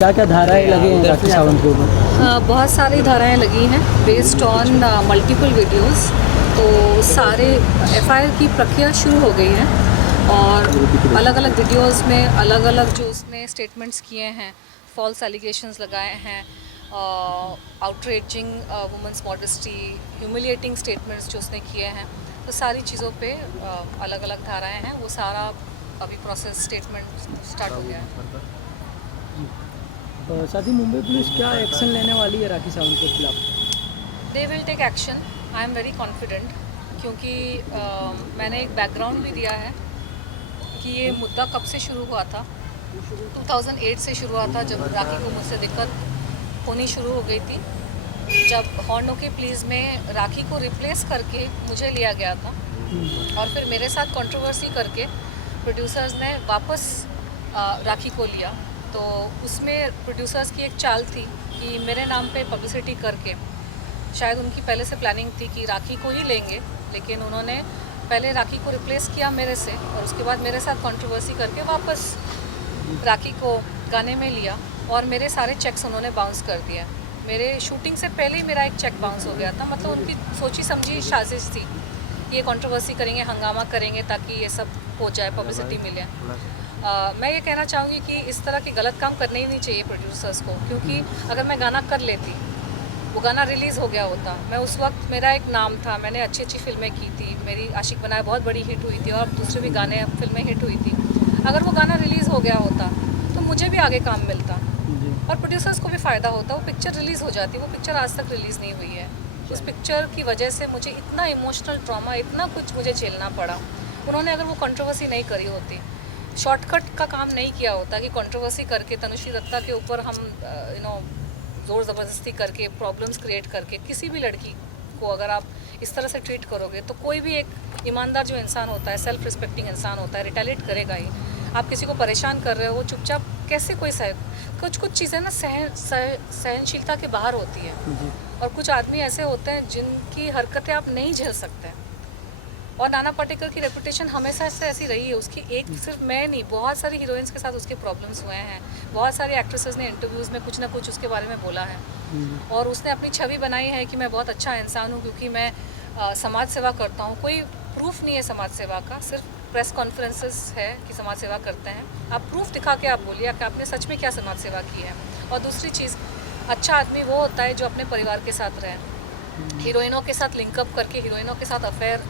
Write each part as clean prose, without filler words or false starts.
क्या क्या धाराएं लगी हैं राखी सावंत के ऊपर? बहुत सारी धाराएं लगी हैं बेस्ड ऑन मल्टीपल वीडियोस। तो सारे एफआईआर की प्रक्रिया शुरू हो गई है और अलग अलग वीडियोस में अलग अलग जो उसने स्टेटमेंट्स किए हैं, फॉल्स एलिगेशंस लगाए हैं, outraging women's modesty, humiliating statements जो उसने किए हैं, तो सारी चीज़ों पे अलग अलग धाराएं हैं। वो सारा अभी प्रोसेस स्टेटमेंट स्टार्ट हो गया है। साथ ही मुंबई पुलिस क्या एक्शन लेने वाली है राखी सावंत के खिलाफ? They will take action, I am very confident, क्योंकि मैंने एक बैकग्राउंड भी दिया है कि ये मुद्दा कब से शुरू हुआ था। 2008 से शुरू हुआ था, जब राखी को मुझसे दिक्कत होनी शुरू हो गई थी, जब हॉर्न ओके प्लीज़ में राखी को रिप्लेस करके मुझे लिया गया था और फिर मेरे साथ कंट्रोवर्सी करके प्रोड्यूसर्स ने वापस राखी को लिया। तो उसमें प्रोड्यूसर्स की एक चाल थी कि मेरे नाम पे पब्लिसिटी करके, शायद उनकी पहले से प्लानिंग थी कि राखी को ही लेंगे, लेकिन उन्होंने पहले राखी को रिप्लेस किया मेरे से और उसके बाद मेरे साथ कंट्रोवर्सी करके वापस राखी को गाने में लिया और मेरे सारे चेक्स उन्होंने बाउंस कर दिए। मेरे शूटिंग से पहले ही मेरा एक चेक बाउंस हो गया था। मतलब उनकी सोची समझी साजिश थी, ये कंट्रोवर्सी करेंगे, हंगामा करेंगे ताकि ये सब हो जाए, पब्लिसिटी मिले। मैं ये कहना चाहूँगी कि इस तरह के गलत काम करने ही नहीं चाहिए प्रोड्यूसर्स को, क्योंकि अगर मैं गाना कर लेती, वो गाना रिलीज़ हो गया होता, मैं उस वक्त मेरा एक नाम था, मैंने अच्छी अच्छी फिल्में की थी, मेरी आशिक बनाए बहुत बड़ी हिट हुई थी और दूसरे भी गाने फिल्में हिट हुई थी। अगर वो गाना रिलीज़ हो गया होता तो मुझे भी आगे काम मिलता और प्रोड्यूसर्स को भी फ़ायदा होता। वो पिक्चर रिलीज़ हो जाती, वो पिक्चर आज तक रिलीज़ नहीं हुई है। उस पिक्चर की वजह से मुझे इतना इमोशनल ट्रॉमा, इतना कुछ मुझे झेलना पड़ा। उन्होंने अगर वो कंट्रोवर्सी नहीं करी होती, शॉर्टकट का काम नहीं किया होता कि कंट्रोवर्सी करके तनुश्री दत्ता के ऊपर हम ज़ोर ज़बरदस्ती करके, प्रॉब्लम्स क्रिएट करके किसी भी लड़की को अगर आप इस तरह से ट्रीट करोगे, तो कोई भी एक ईमानदार जो इंसान होता है, सेल्फ रिस्पेक्टिंग इंसान होता है, रिटेलिएट करेगा ही। आप किसी को परेशान कर रहे हो, वो चुपचाप कैसे कोई कुछ चीज़ें ना सहनशीलता के बाहर होती है और कुछ आदमी ऐसे होते हैं जिनकी हरकतें आप नहीं झेल सकते। और नाना पाटेकर की रेपुटेशन हमेशा से ऐसी रही है। उसकी एक सिर्फ मैं नहीं, बहुत सारी हीरोइंस के साथ उसके प्रॉब्लम्स हुए हैं। बहुत सारे एक्ट्रेसेस ने इंटरव्यूज़ में कुछ ना कुछ उसके बारे में बोला है और उसने अपनी छवि बनाई है कि मैं बहुत अच्छा इंसान हूँ क्योंकि मैं समाज सेवा करता हूँ। कोई प्रूफ नहीं है समाज सेवा का, सिर्फ प्रेस कॉन्फ्रेंसेस है कि समाज सेवा करते हैं। आप प्रूफ दिखा के आप बोलिए कि आपने सच में क्या समाज सेवा की है। और दूसरी चीज़, अच्छा आदमी वो होता है जो अपने परिवार के साथ रहे। हीरोइनों के साथ लिंकअप करके, हीरोइनों के साथ अफेयर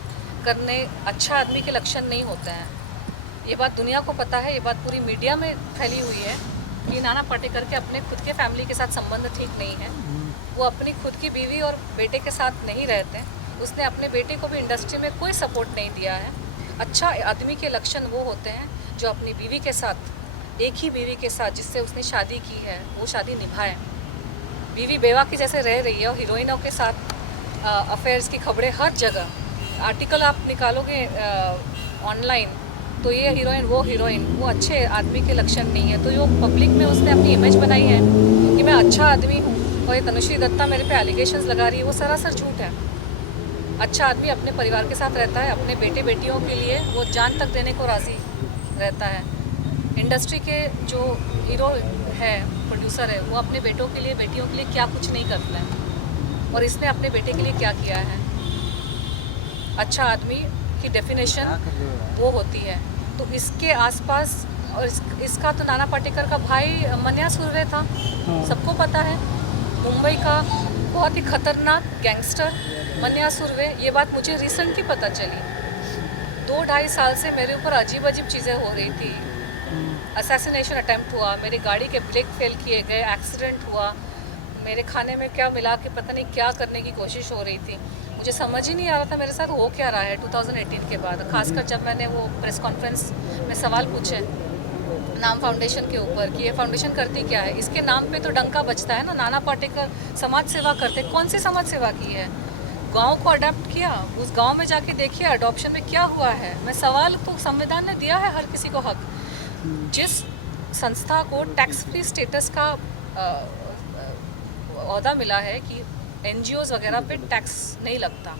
करने अच्छा आदमी के लक्षण नहीं होते हैं। ये बात दुनिया को पता है, ये बात पूरी मीडिया में फैली हुई है कि नाना पाटेकर के अपने खुद के फैमिली के साथ संबंध ठीक नहीं है। वो अपनी खुद की बीवी और बेटे के साथ नहीं रहते। उसने अपने बेटे को भी इंडस्ट्री में कोई सपोर्ट नहीं दिया है। अच्छा आदमी के लक्षण वो होते हैं जो अपनी बीवी के साथ, एक ही बीवी के साथ जिससे उसने शादी की है, वो शादी निभाए। बीवी बेवा की जैसे रह रही है और हीरोइनों के साथ अफेयर्स की खबरें हर जगह, आर्टिकल आप निकालोगे ऑनलाइन तो ये हीरोइन वो अच्छे आदमी के लक्षण नहीं है। तो जो पब्लिक में उसने अपनी इमेज बनाई है कि मैं अच्छा आदमी हूँ और ये तनुश्री दत्ता मेरे पे एलिगेशंस लगा रही है, वो सरासर झूठ है। अच्छा आदमी अपने परिवार के साथ रहता है, अपने बेटे बेटियों के लिए वो जान तक देने को राज़ी रहता है। इंडस्ट्री के जो हीरो है, प्रोड्यूसर है, वो अपने बेटों के लिए, बेटियों के लिए क्या कुछ नहीं करता है और इसने अपने बेटे के लिए क्या किया है। अच्छा आदमी की डेफिनेशन वो होती है। तो इसके आसपास और इसका तो नाना पाटेकर का भाई मन्या सुर्वे था, सबको पता है। मुंबई का बहुत ही खतरनाक गैंगस्टर मन्या सुर्वे। ये बात मुझे रिसेंटली पता चली। 2-2.5 साल से मेरे ऊपर अजीब अजीब चीज़ें हो रही थी। असैसिनेशन अटैम्प्ट हुआ, मेरी गाड़ी के ब्रेक फेल किए गए, एक्सीडेंट हुआ, मेरे खाने में क्या मिला के पता नहीं क्या करने की कोशिश हो रही थी। मुझे समझ ही नहीं आ रहा था मेरे साथ हो क्या रहा है 2018 के बाद। खासकर जब मैंने वो प्रेस कॉन्फ्रेंस में सवाल पूछे नाम फाउंडेशन के ऊपर कि ये फाउंडेशन करती क्या है। इसके नाम पे तो डंका बजता है ना। नाना पाटेकर समाज सेवा करते, कौन सी समाज सेवा की है? गांव को अडॉप्ट किया, उस गांव में जाके देखिए अडॉप्शन में क्या हुआ है। मैं सवाल तो संविधान ने दिया है हर किसी को हक। जिस संस्था को टैक्स फ्री स्टेटस का ओहदा मिला है कि NGOs वगैरह पे टैक्स नहीं लगता,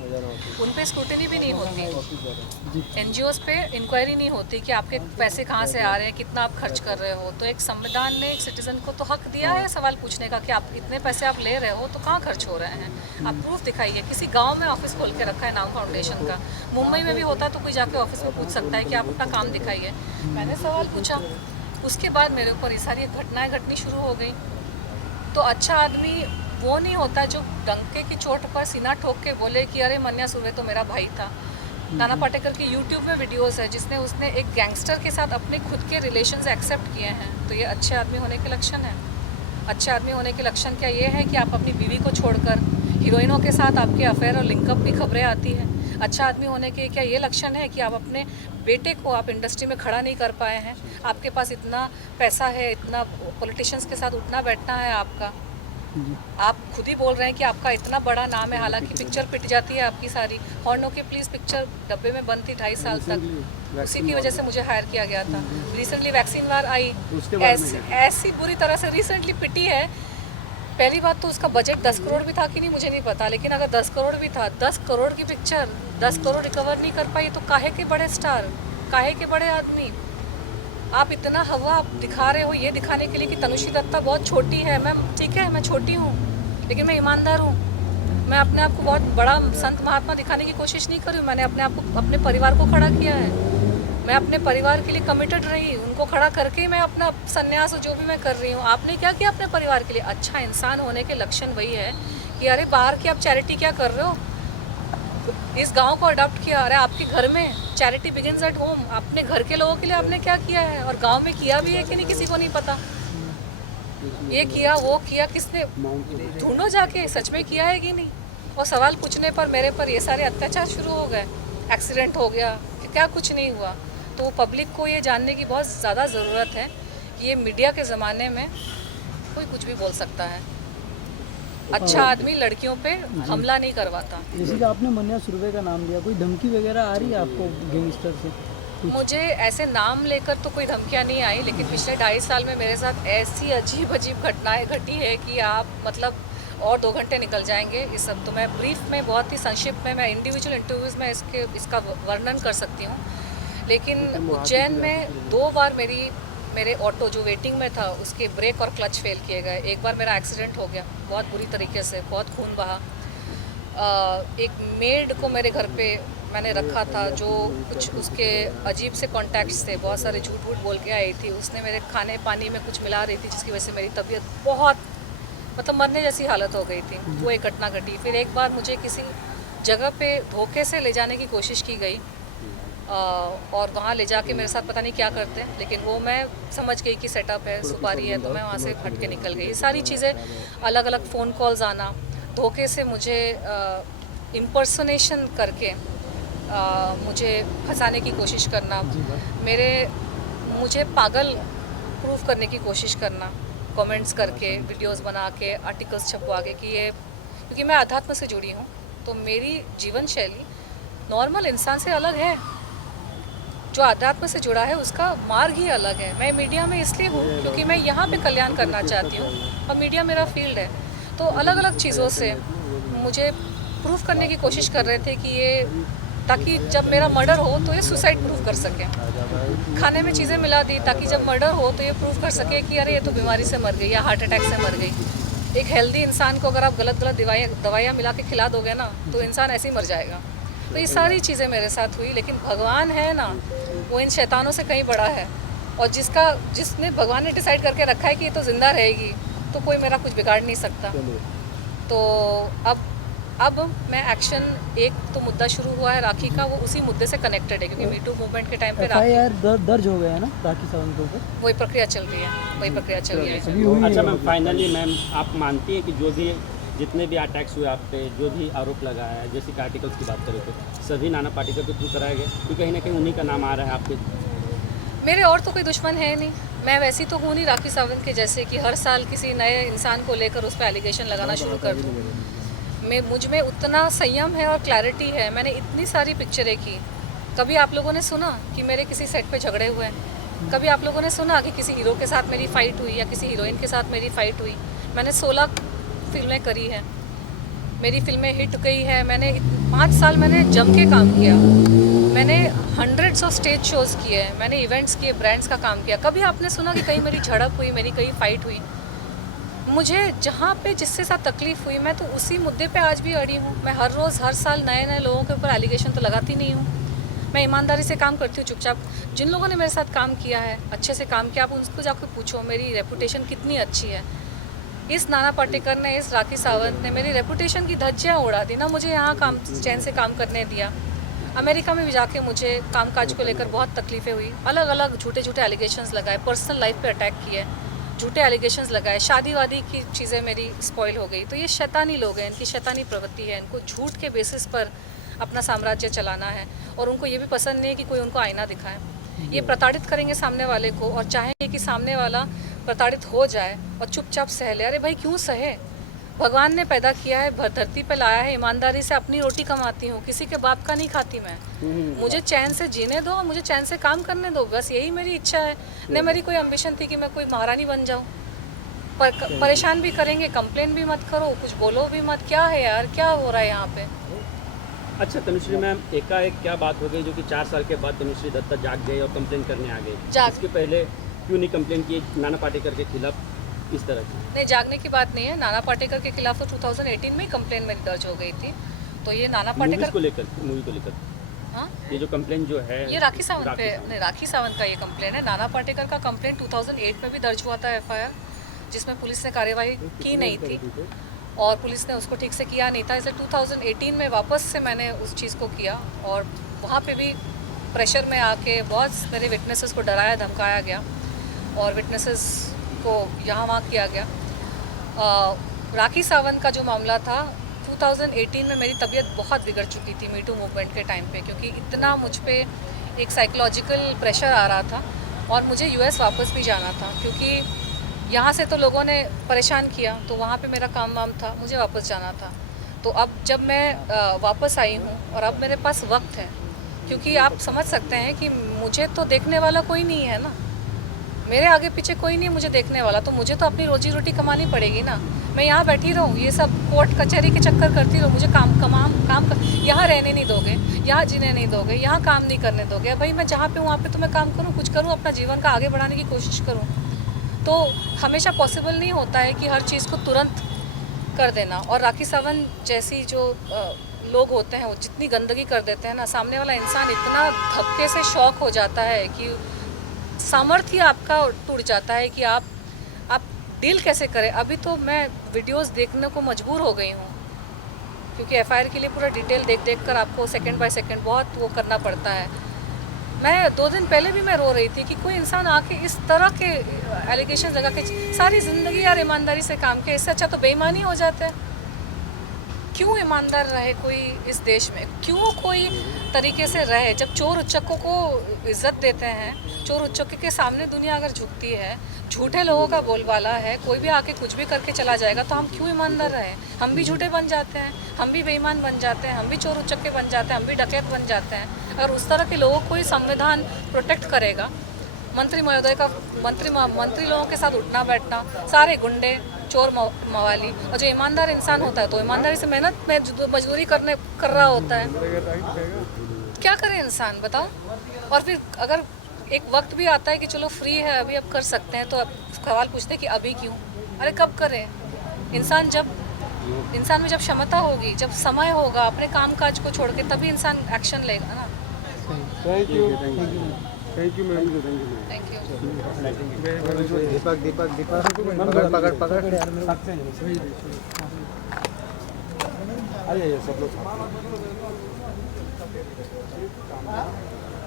उन पे स्क्रूटिनी भी नहीं होती, NGOs पे इंक्वायरी नहीं होती कि आपके पैसे कहाँ से आ रहे हैं, कितना आप खर्च कर रहे हो। तो एक संविधान ने एक सिटीजन को तो हक दिया है सवाल पूछने का कि आप इतने पैसे आप ले रहे हो तो कहाँ खर्च हो रहे हैं, आप प्रूफ दिखाइए। किसी गाँव में ऑफिस खोल के रखा है नाम फाउंडेशन का, मुंबई में भी होता तो कोई जाके ऑफिस में पूछ सकता है कि आप अपना काम दिखाइए। मैंने सवाल पूछा, उसके बाद मेरे ऊपर ये सारी घटनाएँ घटनी शुरू हो गई। तो अच्छा आदमी वो नहीं होता जो डंके की चोट पर सीना ठोक के बोले कि अरे मन्या सुर्वे तो मेरा भाई था। नाना पाटेकर की यूट्यूब में वीडियोस है जिसने उसने एक गैंगस्टर के साथ अपने खुद के रिलेशंस एक्सेप्ट किए हैं। तो ये अच्छे आदमी होने के लक्षण है। अच्छे आदमी होने के लक्षण क्या ये है कि आप अपनी बीवी को छोड़कर हीरोइनों के साथ आपके अफेयर और लिंकअप की खबरें आती हैं। अच्छा आदमी होने के क्या ये लक्षण है कि आप अपने बेटे को आप इंडस्ट्री में खड़ा नहीं कर पाए हैं, आपके पास इतना पैसा है, इतना पॉलिटिशियंस के साथ उठना बैठना है आपका, आप खुद ही बोल रहे हैं कि आपका इतना बड़ा नाम है, हालांकि पिक्चर पिट जाती है आपकी सारी। हॉर्नो के प्लीज़ पिक्चर डब्बे में बंद थी 2.5 साल तक, उसी की वजह से मुझे हायर किया गया था। रिसेंटली वैक्सीन वार आई, ऐसी बुरी तरह से रिसेंटली पिटी है। पहली बात तो उसका बजट 10 करोड़ भी था कि नहीं मुझे नहीं पता, लेकिन अगर 10 करोड़ भी था, 10 करोड़ की पिक्चर 10 करोड़ रिकवर नहीं कर पाई तो काहे के बड़े स्टार, काहे के बड़े आदमी। आप इतना हवा आप दिखा रहे हो ये दिखाने के लिए कि तनुश्री दत्ता बहुत छोटी है। मैं ठीक है, मैं छोटी हूँ लेकिन मैं ईमानदार हूँ। मैं अपने आप को बहुत बड़ा संत महात्मा दिखाने की कोशिश नहीं कर रही हूँ। मैंने अपने आप को, अपने परिवार को खड़ा किया है। मैं अपने परिवार के लिए कमिटेड रही, उनको खड़ा करके ही मैं अपना संन्यास जो भी मैं कर रही हूँ। आपने क्या किया अपने परिवार के लिए? अच्छा इंसान होने के लक्षण वही है कि अरे बाहर की आप चैरिटी क्या कर रहे हो, इस गांव को अडॉप्ट किया। अरे आपके घर में चैरिटी बिगिंस एट होम। अपने घर के लोगों के लिए आपने क्या किया है और गांव में किया भी है कि नहीं किसी को नहीं पता। ये किया वो किया, किसने, ढूंढो जाके सच में किया है कि नहीं। और सवाल पूछने पर मेरे पर ये सारे अत्याचार शुरू हो गए, एक्सीडेंट हो गया, क्या कुछ नहीं हुआ। तो पब्लिक को ये जानने की बहुत ज़्यादा ज़रूरत है कि ये मीडिया के ज़माने में कोई कुछ भी बोल सकता है। अच्छा आदमी लड़कियों पे हमला नहीं करवाता। जैसे कि आपने मन्या सुर्वे का नाम लिया, कोई धमकी वगैरह आ रही है आपको गैंगस्टर से? मुझे ऐसे नाम लेकर तो कोई धमकियाँ नहीं आई, लेकिन पिछले 2.5 साल में मेरे साथ ऐसी अजीब अजीब घटनाएं घटी है कि आप मतलब और 2 घंटे निकल जाएंगे इस सब। तो मैं ब्रीफ में, बहुत ही संक्षिप्त में, मैं इंडिविजुअल इंटरव्यूज़ में इसका वर्णन कर सकती हूँ। लेकिन उज्जैन में 2 बार मेरे ऑटो जो वेटिंग में था उसके ब्रेक और क्लच फेल किए गए। एक बार मेरा एक्सीडेंट हो गया बहुत बुरी तरीके से, बहुत खून बहा। एक मेड को मेरे घर पे मैंने रखा था जो कुछ उसके अजीब से कॉन्टैक्ट्स थे, बहुत सारे झूठ वूठ बोल के आई थी। उसने मेरे खाने पानी में कुछ मिला रही थी जिसकी वजह से मेरी तबीयत बहुत मतलब मरने जैसी हालत हो गई थी। वो एक घटना घटी। फिर एक बार मुझे किसी जगह पे धोखे से ले जाने की कोशिश की गई और वहाँ ले जाके मेरे साथ पता नहीं क्या करते हैं, लेकिन वो मैं समझ गई कि सेटअप है, सुपारी है, तो मैं वहाँ से हट के निकल गई। ये सारी चीज़ें, अलग अलग फ़ोन कॉल्स आना, धोखे से मुझे इम्पर्सनेशन करके मुझे फंसाने की कोशिश करना, मुझे पागल प्रूफ करने की कोशिश करना, कमेंट्स करके, वीडियोस बना के, आर्टिकल्स छपवा के कि ये, क्योंकि मैं अध्यात्म से जुड़ी हूँ तो मेरी जीवन शैली नॉर्मल इंसान से अलग है। जो अध्यात्म से जुड़ा है उसका मार्ग ही अलग है। मैं मीडिया में इसलिए हूँ क्योंकि मैं यहाँ पे कल्याण करना चाहती हूँ और मीडिया मेरा फील्ड है। तो अलग अलग चीज़ों से मुझे प्रूफ करने की कोशिश कर रहे थे कि ये, ताकि जब मेरा मर्डर हो तो ये सुसाइड प्रूफ कर सके। खाने में चीज़ें मिला दी ताकि जब मर्डर हो तो ये प्रूफ कर सके कि अरे ये तो बीमारी से मर गई या हार्ट अटैक से मर गई। एक हेल्दी इंसान को अगर आप गलत दवाइयाँ मिला के खिला दोगे ना तो इंसान ऐसे ही मर जाएगा। तो ये सारी चीज़ें मेरे साथ हुई, लेकिन भगवान है ना, वो इन शैतानों से कहीं बड़ा है। और जिसने भगवान ने डिसाइड करके रखा है कि ये तो ज़िंदा रहेगी तो कोई मेरा कुछ बिगाड़ नहीं सकता। तो अब मैं एक्शन, एक तो मुद्दा शुरू हुआ है राखी का, वो उसी मुद्दे से कनेक्टेड है क्योंकि मीटू मूवमेंट के टाइम पे FIR दर्ज हो गया है ना राखी सावंत के ऊपर? वही प्रक्रिया चल रही है, अच्छा मैम, फाइनली मैम आप मानती हैं कि जो भी जितने भी अटैक्स हुए आप पे, जो भी आरोप लगाया है, जैसे कि आर्टिकल्स की बात करें तो सभी नाना पाटेकर के थ्रू कराए गए, क्योंकि कहीं ना कहीं उन्हीं का नाम आ रहा है आपके? मेरे और तो कोई दुश्मन है नहीं। मैं वैसी तो हूँ नहीं राखी सावंत के जैसे कि हर साल किसी नए इंसान को लेकर उस पर एलिगेशन लगाना शुरू कर दूँ। मुझ में उतना संयम है और क्लैरिटी है। मैंने इतनी सारी पिक्चरें की। कभी आप लोगों ने सुना कि मेरे किसी सेट पे झगड़े हुए हैं? कभी आप लोगों ने सुना कि किसी हीरो के साथ मेरी फ़ाइट हुई या किसी हीरोइन के साथ मेरी फ़ाइट हुई? मैंने 16 फिल्में करी हैं। मेरी फिल्में हिट गई है। मैंने 5 साल मैंने जम के काम किया। मैंने हंड्रेड्स ऑफ स्टेज शोज़ किए हैं, मैंने इवेंट्स किए, ब्रांड्स का काम किया। कभी आपने सुना कि कहीं मेरी झड़प हुई, मेरी कहीं फाइट हुई? मुझे जहाँ पे जिससे साथ तकलीफ़ हुई, मैं तो उसी मुद्दे पे आज भी अड़ी हूँ। मैं हर रोज़ हर साल नए नए लोगों के ऊपर एलिगेशन तो लगाती नहीं हूँ। मैं ईमानदारी से काम करती हूँ चुपचाप। जिन लोगों ने मेरे साथ काम किया है, अच्छे से काम किया, आप उनको जाकर पूछो मेरी रेपुटेशन कितनी अच्छी है। इस नाना पाटेकर ने, इस राखी सावंत ने मेरी रेपुटेशन की धज्जियाँ उड़ा दी ना। मुझे यहाँ काम चैन से काम करने दिया। अमेरिका में भी जाके मुझे कामकाज को लेकर बहुत तकलीफ़ें हुई। अलग अलग झूठे झूठे एलिगेशंस लगाए, पर्सनल लाइफ पे अटैक किए, झूठे एलिगेशंस लगाए, शादी वादी की चीज़ें मेरी स्पॉइल हो गई। तो ये शैतानी लोग हैं, इनकी शैतानी प्रवृत्ति है। इनको झूठ के बेसिस पर अपना साम्राज्य चलाना है और उनको ये भी पसंद नहीं है कि कोई उनको आईना दिखाए। ये प्रताड़ित करेंगे सामने वाले को और चाहेंगे कि सामने वाला प्रताड़ित हो जाए और चुपचाप सह ले। अरे भाई क्यों सहे? भगवान ने पैदा किया है, धरती पे लाया है, ईमानदारी से अपनी रोटी कमाती हूँ, किसी के बाप का नहीं खाती मैं। मुझे चैन से जीने दो, मुझे चैन से काम करने दो, बस यही मेरी इच्छा है। न मेरी कोई एम्बिशन थी कि मैं कोई महारानी बन जाऊँ। परेशान भी करेंगे, कंप्लेन भी मत करो, कुछ बोलो भी मत। क्या है यार, क्या हो रहा है यहाँ पे? अच्छा तनुश्री मैम, एकाएक क्या बात हो गई जो कि 4 साल के बाद तनुश्री दत्ता जाग गई और कंप्लेन करने आ गई? इसके पहले क्यों नहीं कंप्लेन की नाना पाटेकर के खिलाफ इस तरह की? नहीं, जागने की बात नहीं है। नाना पाटेकर के खिलाफ तो 2018 में ही कंप्लेन मेरी दर्ज हो गई थी। तो ये नाना पाटेकर मूवी को लेकर हाँ, ये जो कंप्लेन जो है ये राखी सावंत पे, नहीं राखी सावंत का ये कंप्लेन है। नाना पाटेकर का कंप्लेन 2008 में भी दर्ज हुआ था FIR, जिसमें पुलिस ने कार्यवाही की नहीं थी और पुलिस ने उसको ठीक से किया नहीं था। इसलिए 2018 में वापस से मैंने उस चीज़ को किया और वहाँ पे भी प्रेशर में आके बहुत मेरे विटनेसेस को डराया धमकाया गया और विटनेसेस को यहाँ वहाँ किया गया। राखी सावंत का जो मामला था 2018 में मेरी तबीयत बहुत बिगड़ चुकी थी मीटू मूवमेंट के टाइम पे, क्योंकि इतना मुझ पे एक साइकोलॉजिकल प्रेशर आ रहा था और मुझे US वापस भी जाना था, क्योंकि यहाँ से तो लोगों ने परेशान किया तो वहाँ पे मेरा काम वाम था, मुझे वापस जाना था। तो अब जब मैं वापस आई हूँ और अब मेरे पास वक्त है, क्योंकि आप समझ सकते हैं कि मुझे तो देखने वाला कोई नहीं है ना, मेरे आगे पीछे कोई नहीं मुझे देखने वाला, तो मुझे तो अपनी रोजी रोटी कमानी पड़ेगी ना। मैं यहाँ बैठी रहूँ, ये सब कोर्ट कचहरी के चक्कर करती रहूँ, मुझे यहाँ रहने नहीं दोगे, यहाँ जीने नहीं दोगे, यहाँ काम नहीं करने दोगे। भाई मैं जहाँ पे हूँ वहाँ पे तो मैं काम करूँ, कुछ करूँ, अपना जीवन का आगे बढ़ाने की कोशिश करूँ। तो हमेशा पॉसिबल नहीं होता है कि हर चीज़ को तुरंत कर देना। और राखी सावंत जैसी जो लोग होते हैं वो जितनी गंदगी कर देते हैं ना, सामने वाला इंसान इतना धक्के से शॉक हो जाता है कि सामर्थ्य आपका टूट जाता है कि आप डील कैसे करें। अभी तो मैं वीडियोस देखने को मजबूर हो गई हूँ, क्योंकि FIR के लिए पूरा डिटेल देख कर आपको सेकंड बाय सेकंड बहुत वो करना पड़ता है। मैं 2 दिन पहले भी मैं रो रही थी कि कोई इंसान आके इस तरह के एलिगेशन लगा के सारी ज़िंदगी यार ईमानदारी से काम किया, इससे अच्छा तो बेईमानी हो जाता है। क्यों ईमानदार रहे कोई इस देश में? क्यों कोई तरीके से रहे? जब चोर उच्चकों को इज्जत देते हैं, चोर उच्चकों के सामने दुनिया अगर झुकती है, झूठे लोगों का बोलबाला है, कोई भी आके कुछ भी करके चला जाएगा, तो हम क्यों ईमानदार रहे? हम भी झूठे बन जाते हैं, हम भी बेईमान बन जाते हैं, हम भी चोर उच्चके बन जाते हैं, हम भी डकैत बन जाते हैं। अगर उस तरह के लोगों को ही संविधान प्रोटेक्ट करेगा, मंत्री महोदय का मंत्री लोगों के साथ उठना बैठना, सारे गुंडे चोर मवाली, और जो ईमानदार इंसान होता है तो ईमानदारी से मेहनत में मजदूरी कर रहा होता है। क्या करे इंसान बताओ? और फिर अगर एक वक्त भी आता है कि चलो फ्री है अभी अब कर सकते हैं, तो अब सवाल पूछते हैं कि अभी क्यों? अरे कब करें? इंसान में जब क्षमता होगी, जब समय होगा अपने काम काज को छोड़ के, तभी इंसान एक्शन लेगा ना। Thank you ma'am. Thank you. Deepak पकड़ आइए सब लोग।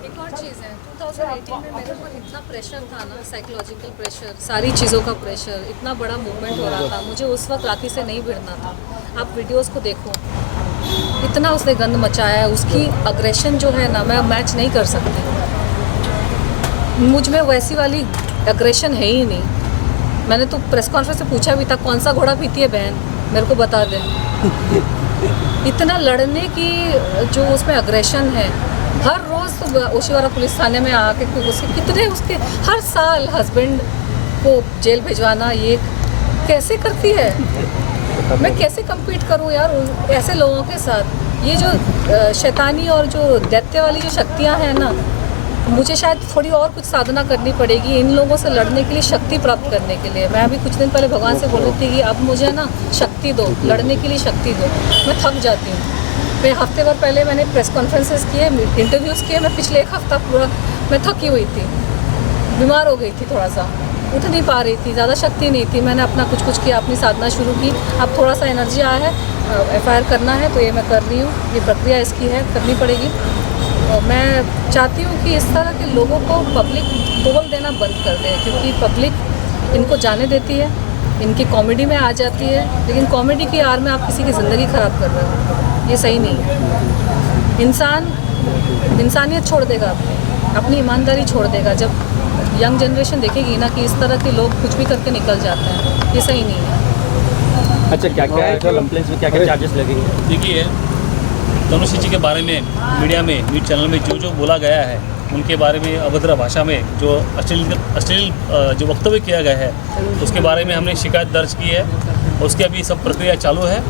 एक और चीज़ है, 2018 में मेरे ऊपर इतना प्रेशर था ना, साइकोलॉजिकल प्रेशर, सारी चीज़ों का प्रेशर, इतना बड़ा मूवमेंट हो रहा था, मुझे उस वक्त राखी से नहीं भिड़ना था। आप वीडियोस को देखो, इतना उसने गंद मचाया है, उसकी अग्रेशन जो है ना, मैं मैच नहीं कर सकती। मुझ में वैसी वाली अग्रेशन है ही नहीं। मैंने तो प्रेस कॉन्फ्रेंस में पूछा भी था, कौन सा घोड़ा पीती है बहन, मेरे को बता दे। इतना लड़ने की जो उसमें अग्रेशन है, हर रोज़ तो ओशीवारा पुलिस थाने में आके उसके हर साल हस्बैंड को जेल भिजवाना, ये कैसे करती है? मैं कैसे compete करूं यार ऐसे लोगों के साथ। ये जो शैतानी और जो दैत्य वाली जो शक्तियां हैं ना, मुझे शायद थोड़ी और कुछ साधना करनी पड़ेगी इन लोगों से लड़ने के लिए, शक्ति प्राप्त करने के लिए। मैं अभी कुछ दिन पहले भगवान से बोल रही थी कि अब मुझे ना शक्ति दो, लड़ने के लिए शक्ति दो। मैं थक जाती हूँ। मैं हफ्ते भर पहले मैंने प्रेस कॉन्फ्रेंसेस किए, इंटरव्यूज़ किए। मैं पिछले 1 हफ्ता पूरा मैं थकी हुई थी, बीमार हो गई थी, थोड़ा सा उठ नहीं पा रही थी, ज़्यादा शक्ति नहीं थी। मैंने अपना कुछ किया, अपनी साधना शुरू की। अब थोड़ा सा एनर्जी आया है, FIR करना है तो ये मैं कर रही हूँ। ये प्रक्रिया इसकी है, करनी पड़ेगी। और मैं चाहती हूँ कि इस तरह के लोगों को पब्लिक बोल देना बंद कर दे, क्योंकि पब्लिक इनको जाने देती है, इनकी कॉमेडी में आ जाती है। लेकिन कॉमेडी की आड़ में आप किसी की ज़िंदगी ख़राब कर रहे हो, ये सही नहीं है। इंसान इंसानियत छोड़ देगा, अपनी ईमानदारी छोड़ देगा जब यंग जनरेशन देखेगी ना कि इस तरह के लोग कुछ भी करके निकल जाते हैं। ये सही नहीं है। अच्छा, क्या कंप्लेंट्स में क्या चार्जेस लगेंगे? देखिए, धनुष जी के बारे में मीडिया में, न्यूज़ चैनल में जो बोला गया है, उनके बारे में अभद्र भाषा में जो अश्लील जो वक्तव्य किया गया है, उसके बारे में हमने शिकायत दर्ज की है। उसकी अभी सब प्रक्रिया चालू है।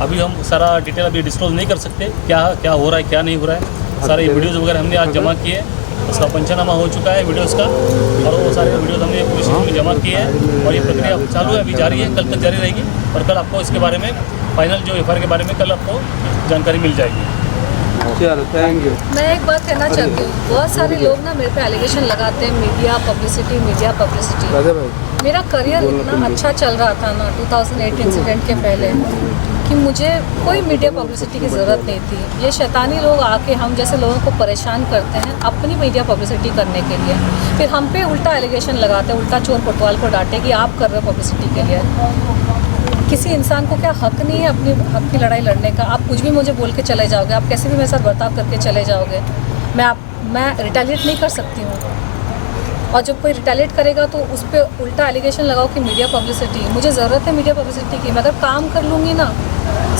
अभी हम सारा डिटेल अभी डिस्क्लोज नहीं कर सकते, क्या हो रहा है, क्या नहीं हो रहा है। सारे वीडियोज़ वगैरह हमने आज जमा किए, उसका पंचनामा हो चुका है वीडियोज़ का, और वो सारे वीडियोज़ हमने पुलिस स्टेशन में जमा किए हैं। और ये प्रक्रिया चालू है, अभी जारी है, कल तक जारी रहेगी। और कल आपको इसके बारे में फाइनल जो FIR के बारे में कल आपको जानकारी मिल जाएगी। चलो, थैंक यू। मैं एक बात कहना चाहती हूँ, बहुत सारे लोग ना मेरे पे एलिगेशन लगाते हैं, मीडिया पब्लिसिटी। मेरा करियर इतना अच्छा चल रहा था ना 2008 इंसिडेंट के पहले, कि मुझे कोई मीडिया पब्लिसिटी की ज़रूरत नहीं थी। ये शैतानी लोग आके हम जैसे लोगों को परेशान करते हैं अपनी मीडिया पब्लिसिटी करने के लिए, फिर हम पे उल्टा एलिगेशन लगाते हैं, उल्टा चोर कोतवाल को डांटे कि आप कर रहे हो पब्लिसिटी के लिए। किसी इंसान को क्या हक नहीं है अपनी हक की लड़ाई लड़ने का? आप कुछ भी मुझे बोल के चले जाओगे, आप कैसे भी मेरे साथ बर्ताव करके चले जाओगे, मैं रिटेलिएट नहीं कर सकती हूँ। और जब कोई रिटेलिएट करेगा तो उस पर उल्टा एलिगेशन लगाओ कि मीडिया पब्लिसिटी। मुझे ज़रूरत है मीडिया पब्लिसिटी की। मैं अगर काम कर लूँगी ना,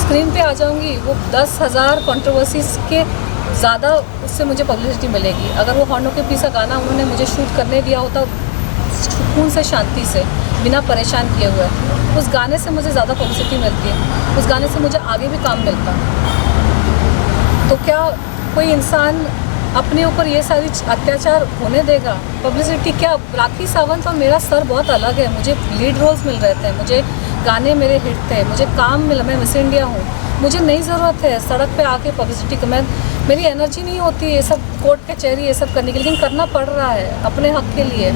स्क्रीन पे आ जाऊँगी, वो 10,000 कंट्रोवर्सीज के ज़्यादा उससे मुझे पब्लिसिटी मिलेगी। अगर वो हॉर्नों के पीछे गाना उन्होंने मुझे शूट करने दिया होता सुकून से, शांति से, बिना परेशान किए हुए, उस गाने से मुझे ज़्यादा पब्लिसिटी मिलती है, उस गाने से मुझे आगे भी काम मिलता। तो क्या कोई इंसान अपने ऊपर ये सारी अत्याचार होने देगा? पब्लिसिटी क्या? राखी सावंत और मेरा स्तर बहुत अलग है। मुझे लीड रोल्स मिल रहे थे, मुझे गाने मेरे हिट थे, मुझे काम मिला, मैं मिस इंडिया हूँ। मुझे नहीं ज़रूरत है सड़क पे आके पब्लिसिटी का। मेरी एनर्जी नहीं होती ये सब कोर्ट कचहरी ये सब करने की, लेकिन करना पड़ रहा है अपने हक के लिए।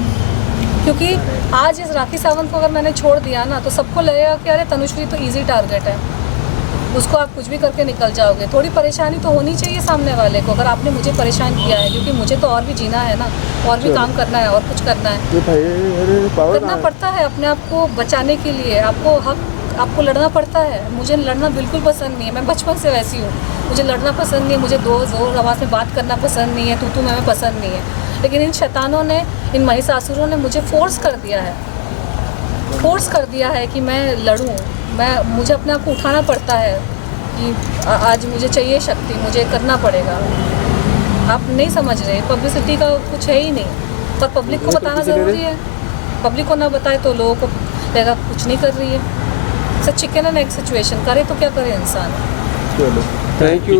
क्योंकि आज इस राखी सावंत को अगर मैंने छोड़ दिया ना, तो सबको लगेगा कि अरे तनुश्री तो ईजी टारगेट है, उसको आप कुछ भी करके निकल जाओगे। थोड़ी परेशानी तो होनी चाहिए सामने वाले को, अगर आपने मुझे परेशान किया है, क्योंकि मुझे तो और भी जीना है ना, और भी काम करना है, और कुछ करना है, करना पड़ता है अपने आप को बचाने के लिए। आपको लड़ना पड़ता है। मुझे लड़ना बिल्कुल पसंद नहीं है, मैं बचपन से वैसी हूँ। मुझे लड़ना पसंद नहीं है, मुझे जोर आवाज़ में बात करना पसंद नहीं है, तू मैं पसंद नहीं है। लेकिन इन शैतानों ने, इन महिषासुरों ने मुझे फोर्स कर दिया है कि मैं लड़ूं। मुझे अपने आप को उठाना पड़ता है कि आज मुझे चाहिए शक्ति, मुझे करना पड़ेगा। आप नहीं समझ रहे, पब्लिसिटी का कुछ है ही नहीं, पर पब्लिक को बताना ज़रूरी है। पब्लिक को ना बताए तो लोगों को लगेगा कुछ नहीं कर रही है। सच चिकन एंड एग सिचुएशन, करे तो क्या करे इंसान। Thank you.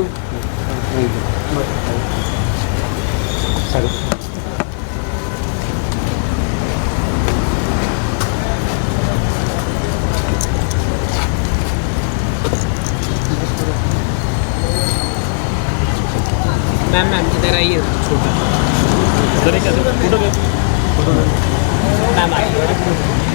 मैम इधर आइए, छोटा फोटो मैम आइए।